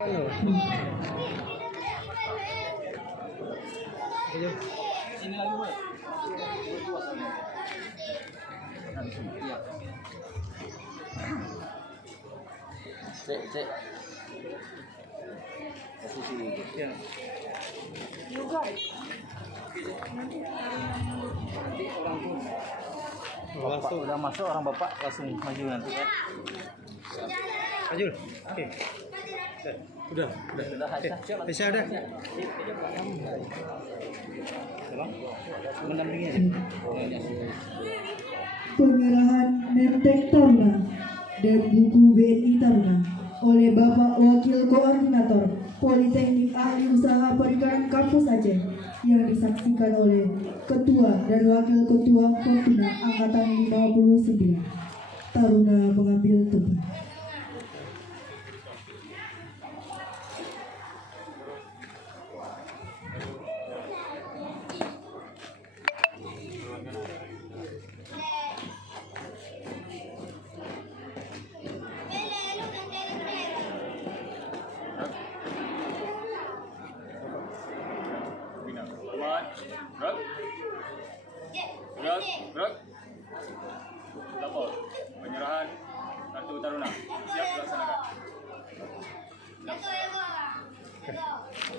Ini lagi Bu. Cek. Posisi ya. Nanti orang pun bapak udah masuk, orang bapak langsung maju nanti ya. Maju. Oke. Udah. Bisa ada. Mendampingi. Penyerahan Nemtek Taruna dan buku BNI Taruna oleh Bapak Wakil Koordinator Politeknik Ahli Usaha Perikanan Kampus Aceh yang disaksikan oleh Ketua dan Wakil Ketua Fortuna Angkatan 59. Taruna mengambil tempat.